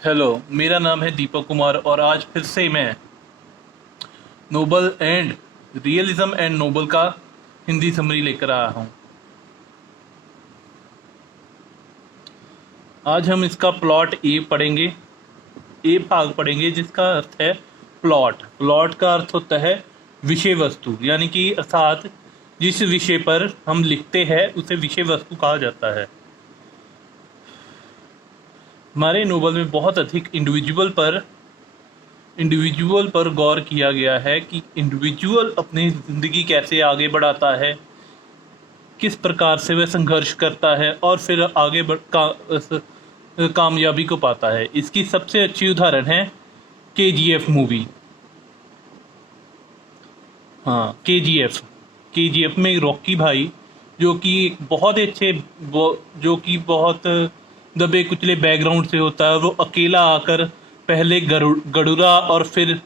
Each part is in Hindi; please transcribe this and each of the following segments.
हेलो, मेरा नाम है दीपक कुमार और आज फिर से मैं novel and realism and novel का हिंदी समरी लेकर आया हूँ। आज हम इसका प्लॉट ए पढ़ेंगे। ए भाग पढ़ेंगे जिसका अर्थ है प्लॉट। प्लॉट का अर्थ होता है विषय वस्तु, यानी कि अर्थात जिस विषय पर हम लिखते हैं उसे विषय वस्तु कहा जाता है। हमारे नोबल में बहुत अधिक इंडिविजुअल पर गौर किया गया है कि इंडिविजुअल अपनी ज़िंदगी कैसे आगे बढ़ाता है, किस प्रकार से वह संघर्ष करता है और फिर आगे कामयाबी को पाता है। इसकी सबसे अच्छी उदाहरण है केजीएफ मूवी। हाँ, केजीएफ में रॉकी भाई, जो कि एक बहुत ही अच्छे जो कि बहुत दबे कुचले बैकग्राउंड से होता है, वो अकेला आकर पहले गरुड़ा और फिर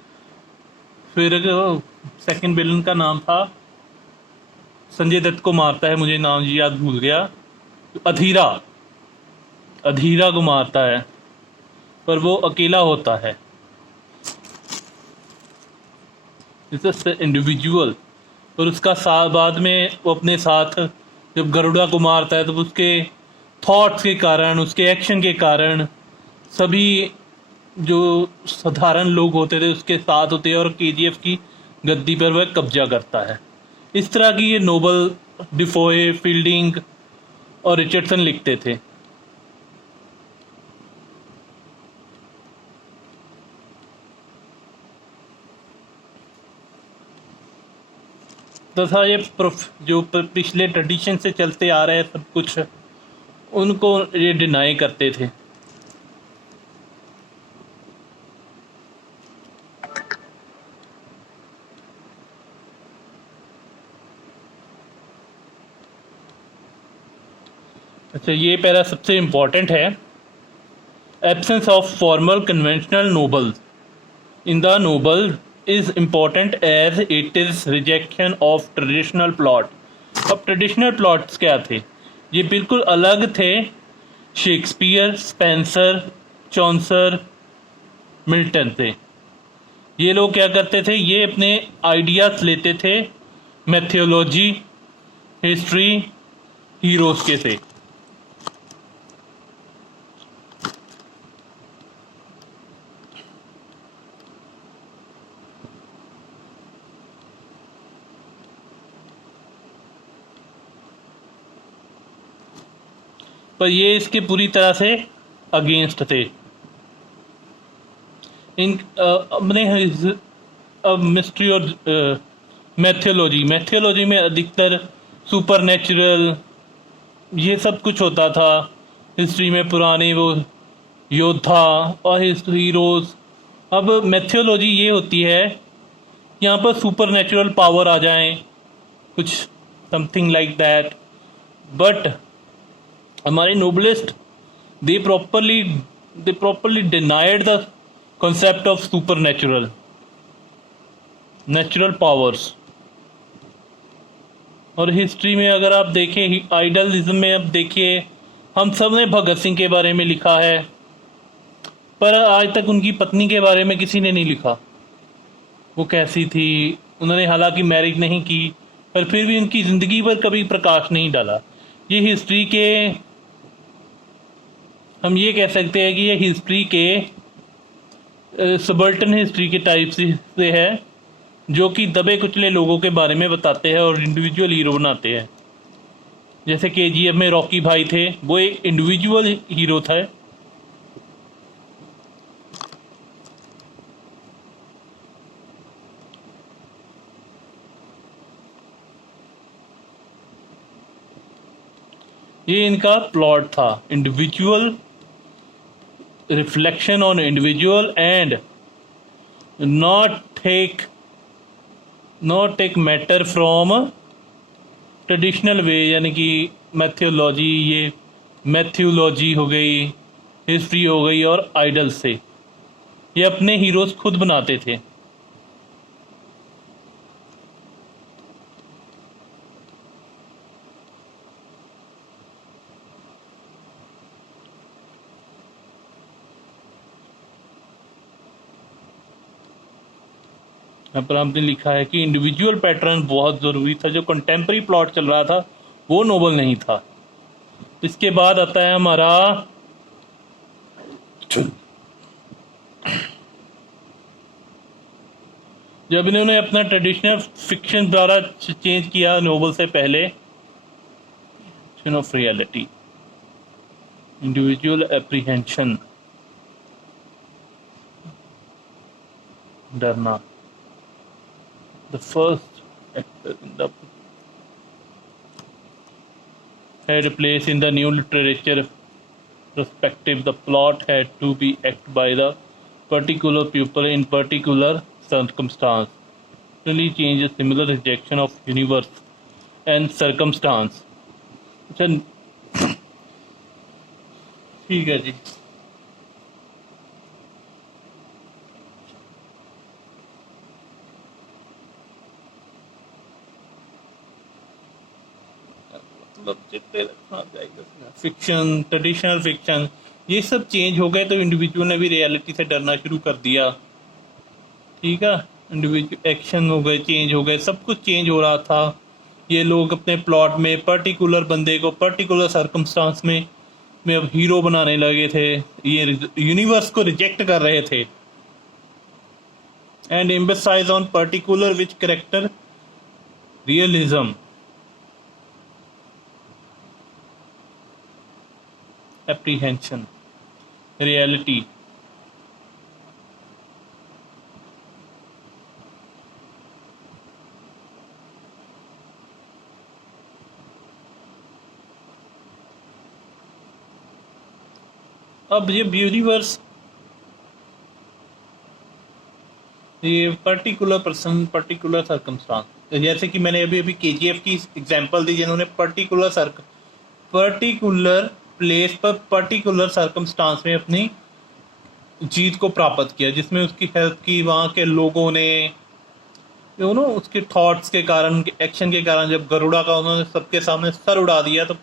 सेकंड विलन का नाम था, संजय दत्त को मारता है, मुझे नाम याद भूल गया। अधीरा अधीरा को मारता है, पर वो अकेला होता है। It's individual. और उसका साथ बाद में वो अपने साथ जब गरुड़ा को मारता है तो उसके थॉट्स के कारण, उसके एक्शन के कारण सभी जो साधारण लोग होते थे उसके साथ होते हैं और केजीएफ की गद्दी पर वह कब्जा करता है। इस तरह की ये नोबल डिफोए, फील्डिंग और रिचर्डसन लिखते थे। तथा ये जो पिछले ट्रेडिशन से चलते आ रहे हैं सब कुछ, उनको ये डिनाई करते थे। अच्छा, ये पैरा सबसे इम्पोर्टेंट है। Absence of formal conventional novel in the novel is important as it is rejection of traditional plot. अब ट्रेडिशनल प्लॉट्स क्या थे? ये बिल्कुल अलग थे शेक्सपियर, स्पेंसर, चॉन्सर, मिल्टन से। ये लोग क्या करते थे? ये अपने आइडियाज लेते थे मैथियोलॉजी, हिस्ट्री, हीरोज के से। पर ये इसके पूरी तरह से अगेंस्ट थे। इन अपने अब मिस्ट्री और मैथियोलॉजी में अधिकतर सुपर नेचुरल ये सब कुछ होता था। हिस्ट्री में पुराने वो योद्धा और हीरोज। अब मैथियोलॉजी ये होती है यहाँ पर सुपर नेचुरल पावर आ जाए, कुछ समथिंग लाइक दैट। बट हमारे novelist, they properly they properly denied the concept of supernatural natural powers। और हिस्ट्री में अगर आप देखें, आइडलिज्म में अब देखिए, हम सब ने भगत सिंह के बारे में लिखा है, पर आज तक उनकी पत्नी के बारे में किसी ने नहीं लिखा। वो कैसी थी? उन्होंने हालांकि मैरिज नहीं की, पर फिर भी उनकी ज़िंदगी पर कभी प्रकाश नहीं डाला। ये हिस्ट्री के, हम ये कह सकते हैं कि ये हिस्ट्री के सबल्टन हिस्ट्री के टाइप से है, जो कि दबे कुचले लोगों के बारे में बताते हैं और इंडिविजुअल हीरो बनाते हैं। जैसे केजीएफ में रॉकी भाई थे, वो एक इंडिविजुअल हीरो था। ये इनका प्लॉट था, individual, reflection on individual and not take matter from traditional way, यानी कि मैथियोलॉजी, ये मैथ्योलॉजी हो गई, हिस्ट्री हो गई और आइडल से ये अपने हीरोज खुद बनाते थे। यहाँ पर हमने लिखा है कि इंडिविजुअल पैटर्न बहुत ज़रूरी था, जो कंटेम्प्रेरी प्लॉट चल रहा था वो नोबल नहीं था। इसके बाद आता है हमारा जब इन्होंने अपना ट्रेडिशनल फिक्शन द्वारा चेंज किया नोबल से पहले, ऑफ रियलिटी, इंडिविजुअल एप्रीहेंशन, डरना, the first actor in the had a place in the new literature perspective. The plot had to be acted by the particular pupil in particular circumstance. Really change a similar rejection of universe and circumstance. अच्छा ठीक है जी। मतलब जितने रखना चाहिए फिक्शन, ट्रेडिशनल फिक्शन, ये सब चेंज हो गए तो इंडिविजुअल ने भी रियलिटी से डरना शुरू कर दिया। ठीक है, इंडिविजुअल एक्शन हो गए, चेंज हो गए, सब कुछ चेंज हो रहा था। ये लोग अपने प्लॉट में पर्टिकुलर बंदे को पर्टिकुलर सर्कमस्टांस में अब हीरो बनाने लगे थे, ये यूनिवर्स को रिजेक्ट कर रहे थे। And emphasize on particular which character realism, apprehension, reality. अब ये यूनिवर्स, ये पर्टिकुलर पर्सन, पर्टिकुलर सर्कमस्टांस, जैसे कि मैंने अभी केजीएफ की एग्जांपल दी, जिन्होंने पर्टिकुलर प्लेस पर पर्टिकुलर सर्कमस्टांस में अपनी जीत को प्राप्त किया, जिसमें उसकी हेल्प की वहाँ के लोगों ने, उसके थॉट्स के कारण, एक्शन के कारण। जब गरुड़ा का उन्होंने सबके सामने सर उड़ा दिया तो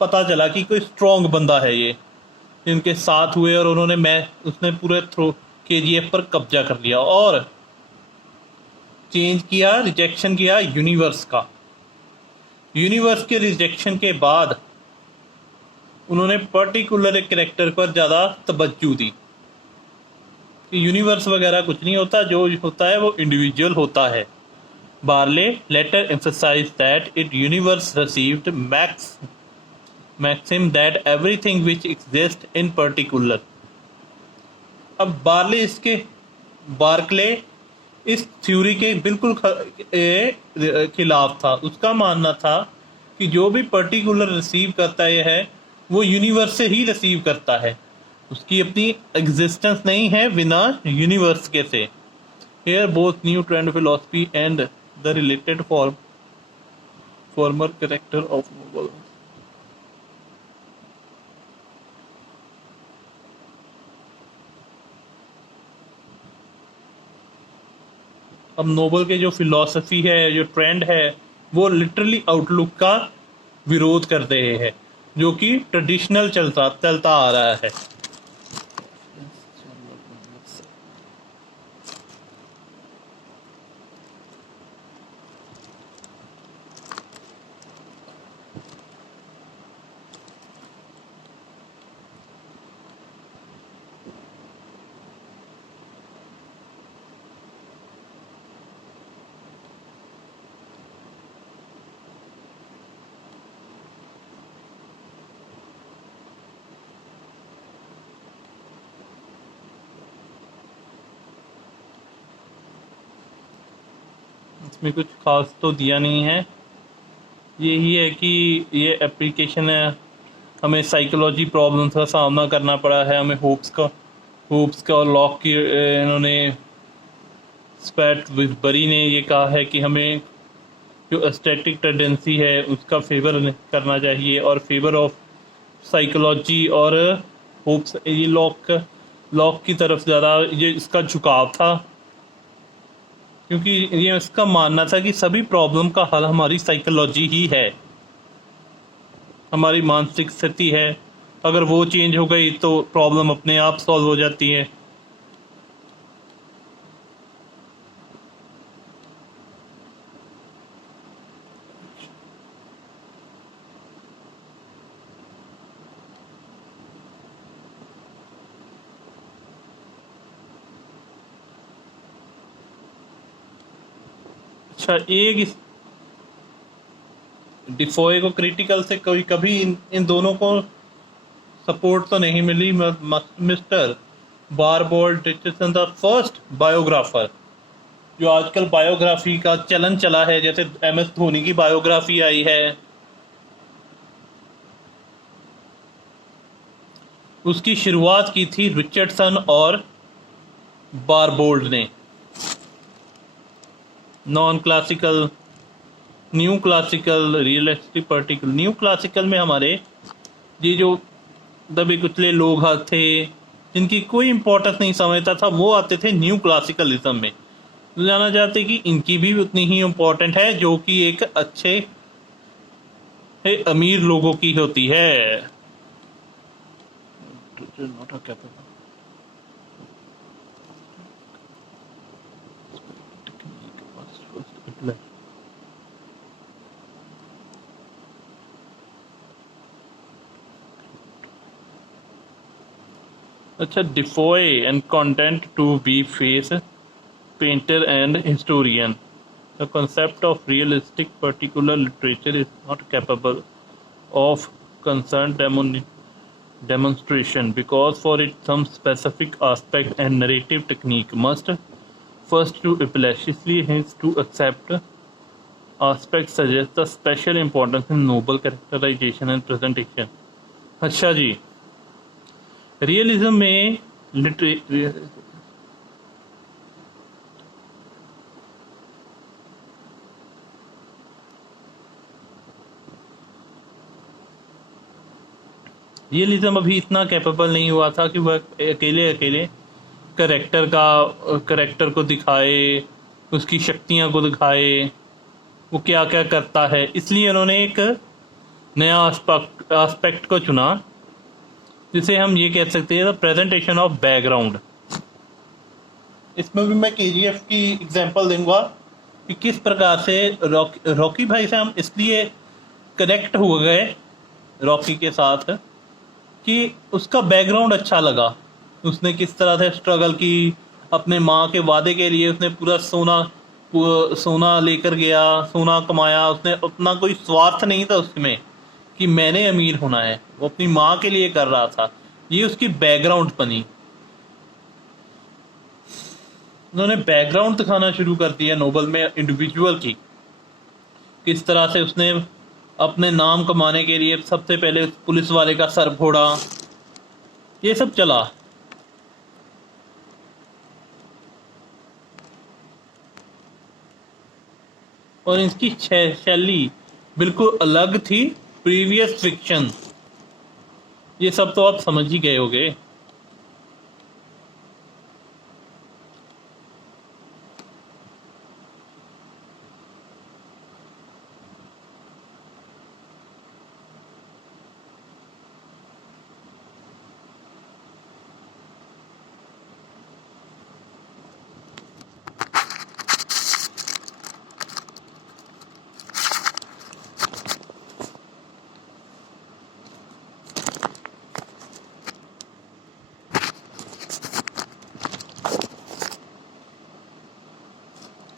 पता चला कि कोई स्ट्रॉन्ग बंदा है ये, जिनके साथ हुए, और उसने पूरे केजीएफ पर कब्जा कर लिया और चेंज किया, रिजेक्शन किया यूनिवर्स का। यूनिवर्स के रिजेक्शन के बाद उन्होंने पर्टिकुलर एक कैरेक्टर पर ज़्यादा तवज्जो दी कि यूनिवर्स वगैरह कुछ नहीं होता, जो होता है वो इंडिविजुअल होता है। Berkeley later emphasize that it universe received maxim that everything which exists in particular। अब बार्कले इस थ्योरी के बिल्कुल खिलाफ था। उसका मानना था कि जो भी पर्टिकुलर रिसीव करता है वो यूनिवर्स से ही रिसीव करता है, उसकी अपनी एग्जिस्टेंस नहीं है बिना यूनिवर्स के से। Here both new trend philosophy and the related former character of novel। अब नोबल के जो फिलॉसफी है, जो ट्रेंड है, वो लिटरली आउटलुक का विरोध कर रहे हैं, जो कि ट्रेडिशनल चलता आ रहा है। इसमें कुछ खास तो दिया नहीं है, यही है कि ये एप्लीकेशन है, हमें साइकोलॉजी प्रॉब्लम्स का सामना करना पड़ा है, हमें होप्स का और लॉक की इन्होंने स्पैट बरी ने ये कहा है कि हमें जो एस्थेटिक टेंडेंसी है उसका फेवर करना चाहिए, और फेवर ऑफ साइकोलॉजी और होप्स, ये लॉक की तरफ ज़्यादा ये इसका झुकाव था, क्योंकि ये इसका मानना था कि सभी प्रॉब्लम का हल हमारी साइकोलॉजी ही है, हमारी मानसिक स्थिति है। अगर वो चेंज हो गई तो प्रॉब्लम अपने आप सॉल्व हो जाती है। अच्छा, एक डिफोए को क्रिटिकल से कोई कभी इन दोनों को सपोर्ट तो नहीं मिली। Mister Barbauld Richardson the first biographer, जो आजकल बायोग्राफी का चलन चला है, जैसे MS धोनी की बायोग्राफी आई है, उसकी शुरुआत की थी रिचर्डसन और बारबोल्ड ने। Non classical, new classical, realistic, particle. New classical में हमारे ये जो दबे कुचले लोग थे जिनकी कोई इंपॉर्टेंस नहीं समझता था, वो आते थे न्यू क्लासिकलिज्म में। तो जाना चाहते कि इनकी भी उतनी ही इम्पोर्टेंट है जो कि एक अच्छे अमीर लोगों की होती है। अच्छा, Defoe and content to be face painter and historian. The concept of realistic particular literature is not capable of concerned demonstration because for it some specific aspect and narrative technique must first to establish. इसलिए hence to accept aspects suggest the special importance in noble characterization and presentation. अच्छा जी, रियलिज्म में रियलिज्म अभी इतना कैपेबल नहीं हुआ था कि वह अकेले अकेले करेक्टर को दिखाए, उसकी शक्तियां को दिखाए, वो क्या क्या करता है। इसलिए उन्होंने एक नया एस्पेक्ट को चुना, जिसे हम ये कह सकते हैं द प्रेजेंटेशन ऑफ बैकग्राउंड। इसमें भी मैं KGF की एग्जांपल दूंगा कि किस प्रकार से रॉकी भाई से हम इसलिए कनेक्ट हो गए रॉकी के साथ कि उसका बैकग्राउंड अच्छा लगा। उसने किस तरह से स्ट्रगल की, अपने माँ के वादे के लिए उसने पूरा सोना लेकर गया, सोना कमाया। उसने अपना कोई स्वार्थ नहीं था उसमें कि मैंने अमीर होना है, वो अपनी माँ के लिए कर रहा था। ये उसकी बैकग्राउंड बनी। उन्होंने बैकग्राउंड दिखाना शुरू कर दिया नोबल में इंडिविजुअल की, किस तरह से उसने अपने नाम कमाने के लिए सबसे पहले पुलिस वाले का सर फोड़ा, ये सब चला। और इसकी शैली बिल्कुल अलग थी प्रीवियस फिक्शन। ये सब तो आप समझ ही गए होंगे।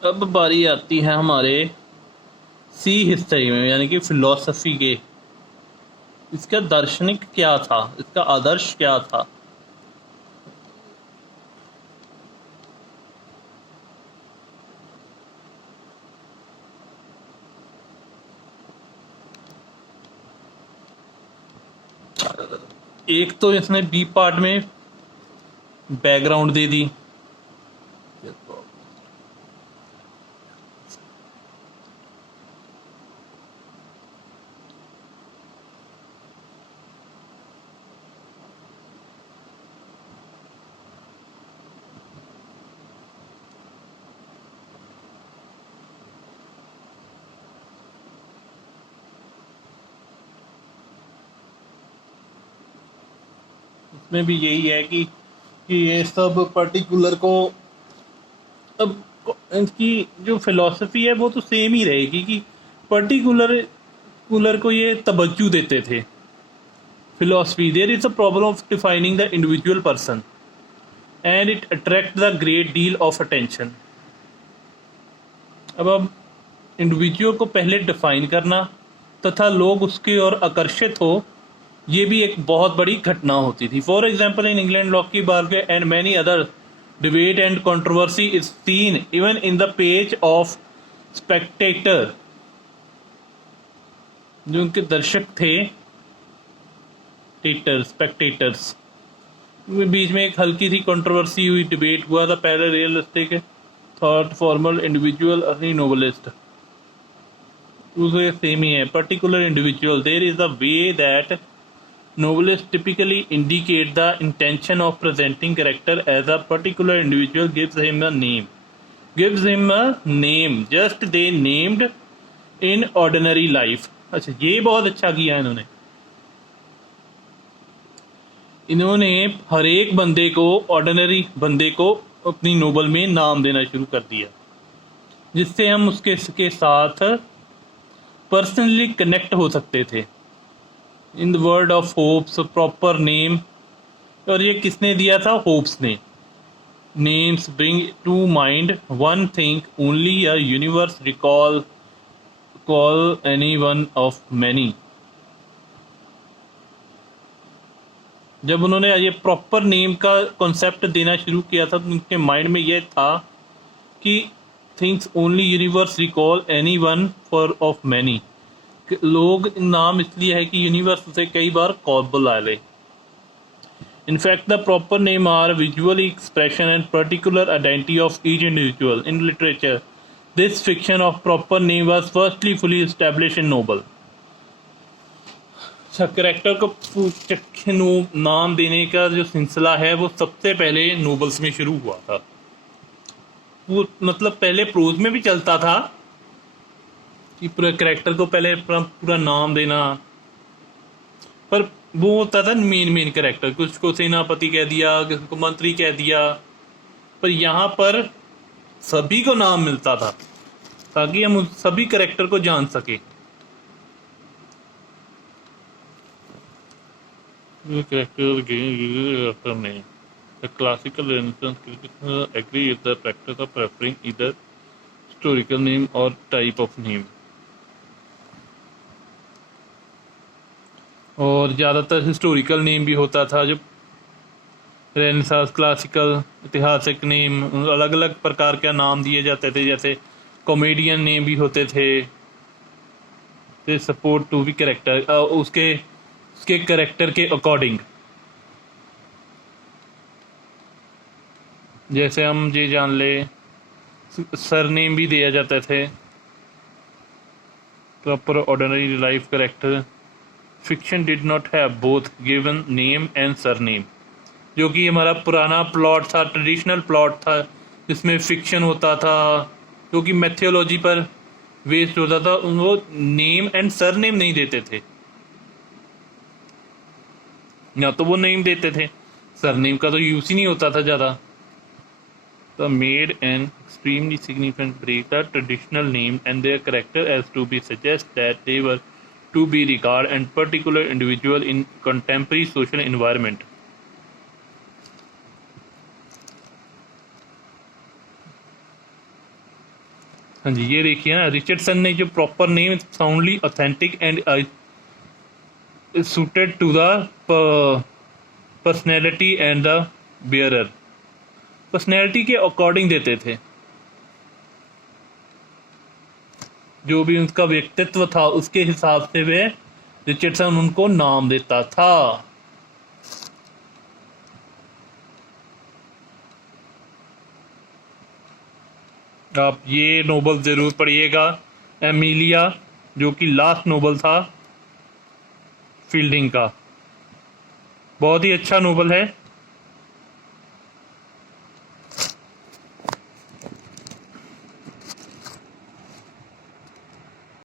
अब बारी आती है हमारे सी हिस्ट्री में, यानी कि फिलॉसफी के। इसका दार्शनिक क्या था, इसका आदर्श क्या था। एक तो इसने बी पार्ट में बैकग्राउंड दे दी, इसमें भी यही है कि ये सब पर्टिकुलर को, अब इनकी जो फिलॉसफी है वो तो सेम ही रहेगी कि पर्टिकुलर को ये तवज्जो देते थे। Philosophy, there is a problem of defining the individual person and it attract the great deal of attention. अब इंडिविजुअल को पहले डिफाइन करना तथा लोग उसकी ओर आकर्षित हो, ये भी एक बहुत बड़ी घटना होती थी। For example in England Lockie Barge and many other debate and controversy is seen even in the page of spectator. जो उनके दर्शक थे, स्पेक्टेटर्स, बीच में एक हल्की सी कंट्रोवर्सी हुई, डिबेट हुआ था, पहले realistic thought formal individual early novelist, उसे सेम ही है। Particular individual, there is the way that novelists typically indicate the intention of presenting character as a particular individual, gives him a name just they named in ordinary life। अच्छा, ये बहुत अच्छा किया इन्होंने हर एक बंदे को, ऑर्डिनरी बंदे को अपनी नोबल में नाम देना शुरू कर दिया, जिससे हम उसके साथ पर्सनली कनेक्ट हो सकते थे। In the word of Hobbes, proper name, और ये किसने दिया था? होप्स ने। Names bring to mind one think only a universe recall call any one of many. जब उन्होंने ये प्रॉपर नेम का कॉन्सेप्ट देना शुरू किया था तो उनके माइंड में यह था कि things only universe recall any one for of many. लोग नाम इसलिए है कि यूनिवर्स उसे कई बार कॉल बुला ले। In fact the proper name are visual expression and particular identity of each individual. In literature this fiction of proper name was firstly fully establish in novel. Character को नाम देने का जो सिलसिला है वो सबसे पहले नोबल्स में शुरू हुआ था। वो मतलब पहले प्रोज में भी चलता था कि पूरा करेक्टर को पहले पूरा नाम देना, पर वो होता था मेन करेक्टर, कुछ को सेनापति कह दिया, किसी को मंत्री कह दिया, पर यहाँ पर सभी को नाम मिलता था ताकि हम उस सभी करेक्टर को जान सके। Classical renaissance critics agree with the practice of preferring either historical name or type of name। और ज़्यादातर हिस्टोरिकल नेम भी होता था। जो रेनेसांस, क्लासिकल, ऐतिहासिक नेम, अलग अलग प्रकार के नाम दिए जाते थे। जैसे कॉमेडियन नेम भी होते थे, सपोर्ट टू बी कैरेक्टर, उसके कैरेक्टर के अकॉर्डिंग। जैसे हम ये जान ले, सर नेम भी दिया जाता थे, proper ordinary life character. Fiction did not have both given name and sir name, जो कि हमारा पुराना प्लॉट था, ट्रेडिशनल प्लॉट था, जिसमें फिक्शन होता था जो कि मैथियोलॉजी पर बेस्ड होता था। वो नेम एंड सर नेम नहीं देते थे, या तो वो नेम देते थे, सर नेम का तो यूज ही नहीं होता था ज़्यादा। The made an extremely significant break the traditional name and their character as to be suggest that they were to be regarded and particular individual in contemporary social environment। हाँ जी, ये देखिए ना, रिचर्डसन ने जो proper name soundly authentic and suited to the personality and the bearer, personality के अकॉर्डिंग देते थे। जो भी उनका व्यक्तित्व था उसके हिसाब से वे रिचर्डसन उनको नाम देता था। आप ये नोबल जरूर पढ़िएगा, एमिलिया, जो कि लास्ट नोबल था फील्डिंग का। बहुत ही अच्छा नोबल है।